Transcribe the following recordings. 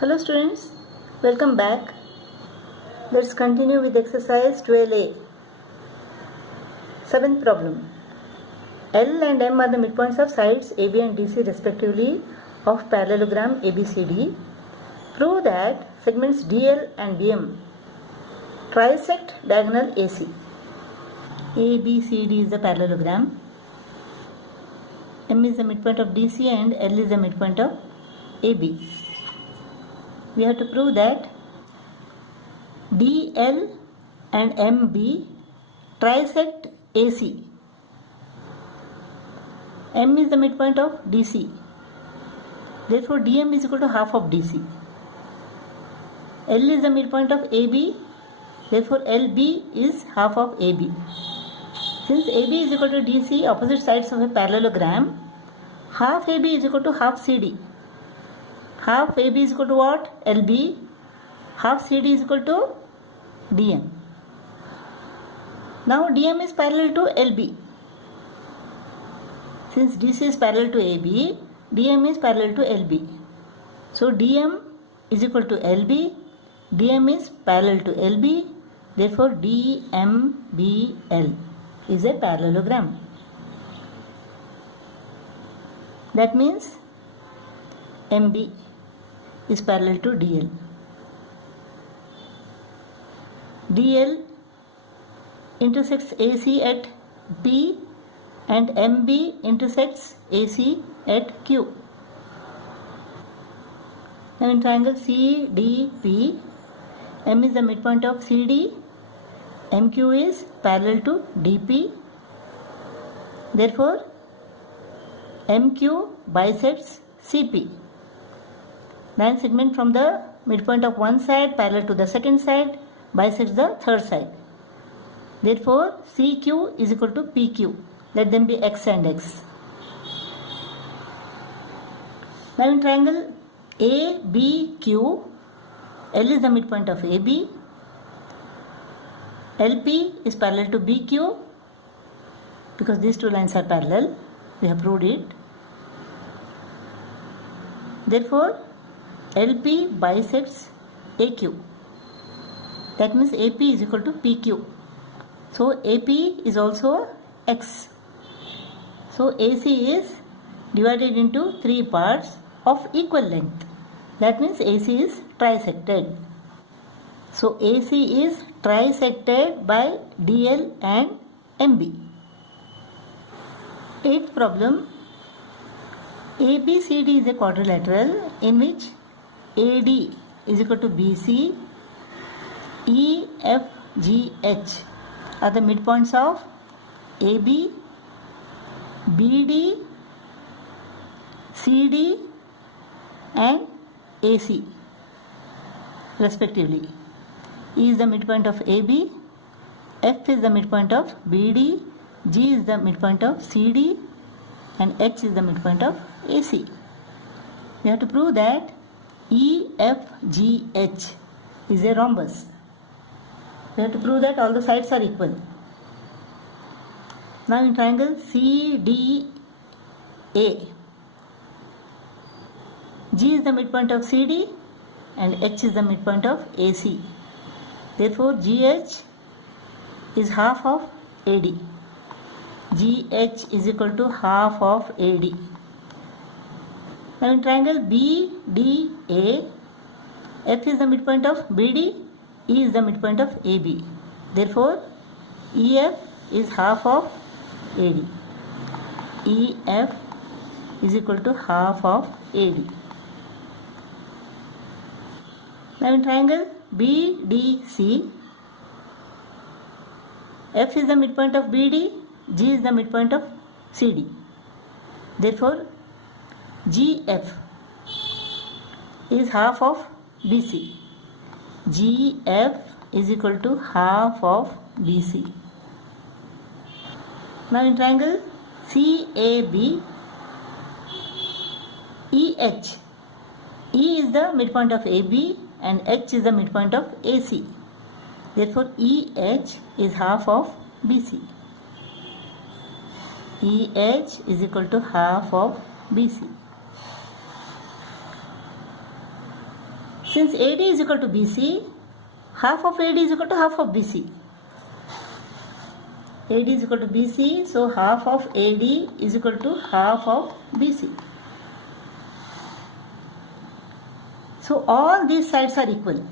Hello students, welcome back. Let's continue with exercise 12a. Seventh problem. L and M are the midpoints of sides AB and DC respectively of parallelogram ABCD. Prove that segments DL and DM trisect diagonal AC. ABCD is the parallelogram. M is the midpoint of DC and L is the midpoint of AB. We have to prove that DL and MB trisect AC. M is the midpoint of DC. Therefore, DM is equal to half of DC. L is the midpoint of AB. Therefore, LB is half of AB. Since AB is equal to DC, opposite sides of a parallelogram, half AB is equal to half CD. Half AB is equal to what? LB. Half CD is equal to DM. Now DM is parallel to LB. Since DC is parallel to AB, DM is parallel to LB. So DM is equal to LB. DM is parallel to LB. Therefore DMBL is a parallelogram. That means MB is parallel to DL. DL intersects AC at P and MB intersects AC at Q. Now in triangle CDP, M is the midpoint of CD, MQ is parallel to DP. Therefore, MQ bisects CP. Line segment from the midpoint of one side parallel to the second side bisects the third side. Therefore, CQ is equal to PQ. Let them be X and X. Now in triangle ABQ, L is the midpoint of AB. LP is parallel to BQ because these two lines are parallel. We have proved it. Therefore, LP bisects AQ. That means AP is equal to PQ. So AP is also X. So AC is divided into three parts of equal length. That means AC is trisected. So AC is trisected by DL and MB. Eighth problem. ABCD is a quadrilateral in which AD is equal to BC, EFGH are the midpoints of AB, BD, CD and AC respectively. E is the midpoint of AB, F is the midpoint of BD, G is the midpoint of CD and H is the midpoint of AC. We have to prove that EFGH is a rhombus. We have to prove that all the sides are equal. Now in triangle CDA, G is the midpoint of CD and H is the midpoint of AC. Therefore GH is half of AD. GH is equal to half of AD. Now in triangle BDA, F is the midpoint of BD, E is the midpoint of AB. Therefore, EF is half of AD. EF is equal to half of AD. Now in triangle BDC, F is the midpoint of BD, G is the midpoint of CD. Therefore, GF is half of BC. GF is equal to half of BC. Now in triangle CAB, EH. E is the midpoint of AB and H is the midpoint of AC. Therefore, EH is half of BC. EH is equal to half of BC. Since AD is equal to BC, half of AD is equal to half of BC. AD is equal to BC, so half of AD is equal to half of BC. So all these sides are equal.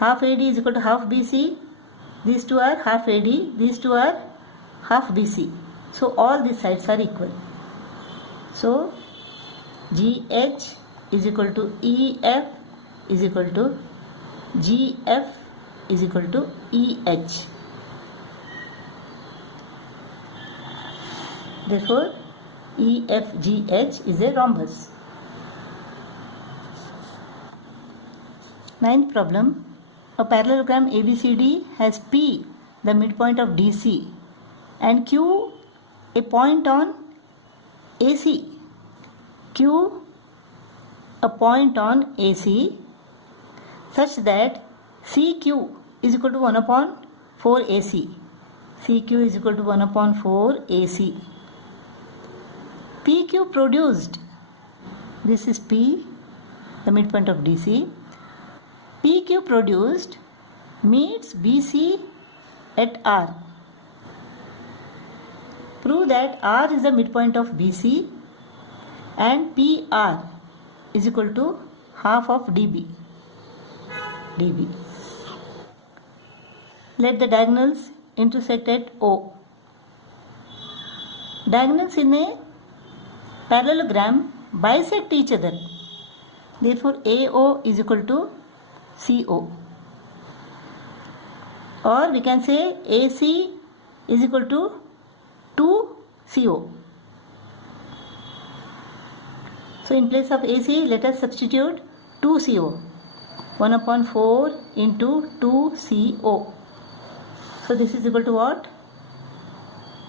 Half AD is equal to half BC. These two are half AD, these two are half BC. So all these sides are equal. So GH is equal to EF is equal to GF is equal to EH. Therefore, EFGH is a rhombus. Ninth problem. A parallelogram ABCD has P, the midpoint of DC, and Q, a point on AC. Q, a point on AC, such that CQ is equal to 1 upon 4 AC. CQ is equal to 1 upon 4 AC. PQ produced, this is P, the midpoint of DC. PQ produced meets BC at R. Prove that R is the midpoint of BC and PR is equal to half of DB. Let the diagonals intersect at O. Diagonals in a parallelogram bisect each other. Therefore, AO is equal to CO. Or we can say AC is equal to 2CO. So in place of AC, let us substitute 2CO. 1 upon 4 into 2CO. So this is equal to what?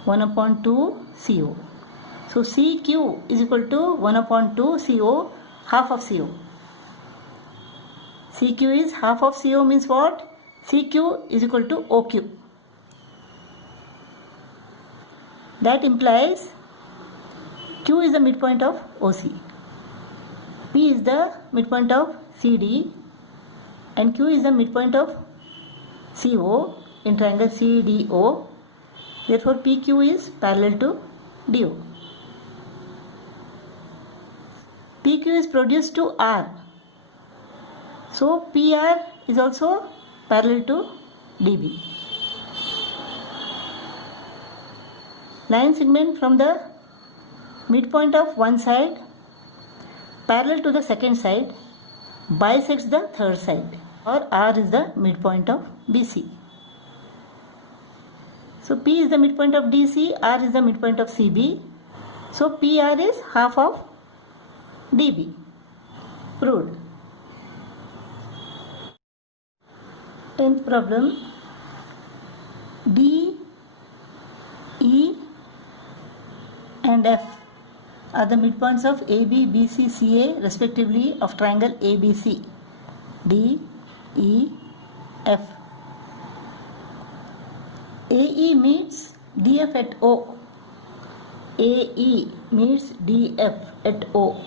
1 upon 2CO. So CQ is equal to 1 upon 2CO, half of CO. CQ is half of CO means what? CQ is equal to OQ. That implies Q is the midpoint of OC. P is the midpoint of CD and Q is the midpoint of CO in triangle CDO. Therefore, PQ is parallel to DO. PQ is produced to R. So, PR is also parallel to DB. Line segment from the midpoint of one side parallel to the second side bisects the third side, or R is the midpoint of BC. So P is the midpoint of DC, R is the midpoint of CB. So PR is half of DB. Proved. 10th problem. D, E and F are the midpoints of AB, BC, CA respectively of triangle ABC. D, E, F. AE meets DF at O. AE meets DF at O.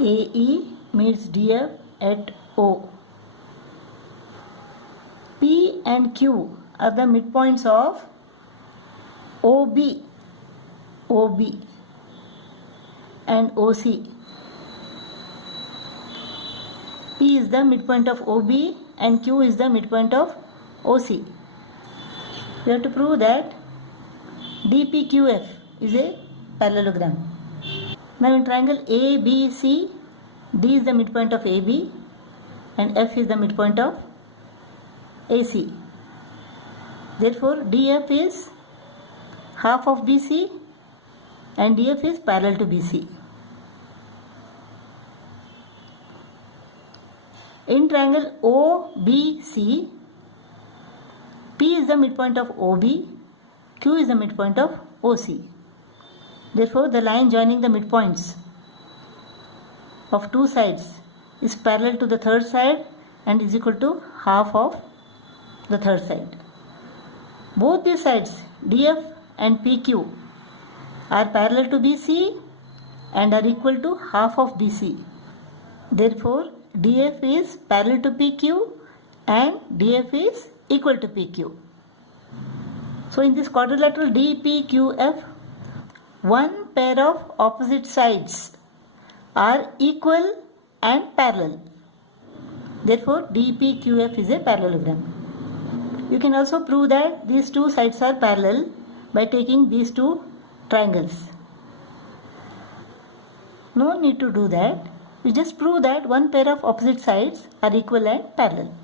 AE meets DF at O. P and Q are the midpoints of OB, OB and OC. P is the midpoint of OB and Q is the midpoint of OC. We have to prove that DPQF is a parallelogram. Now in triangle ABC, D is the midpoint of AB and F is the midpoint of AC. Therefore, DF is half of BC and DF is parallel to BC. In triangle OBC, P is the midpoint of OB, Q is the midpoint of OC. Therefore, the line joining the midpoints of two sides is parallel to the third side and is equal to half of the third side. Both these sides, DF and PQ, are parallel to BC and are equal to half of BC. Therefore, DF is parallel to PQ and DF is equal to PQ. So in this quadrilateral DPQF, one pair of opposite sides are equal and parallel. Therefore, DPQF is a parallelogram. You can also prove that these two sides are parallel by taking these two triangles. No need to do that. You just prove that one pair of opposite sides are equal and parallel.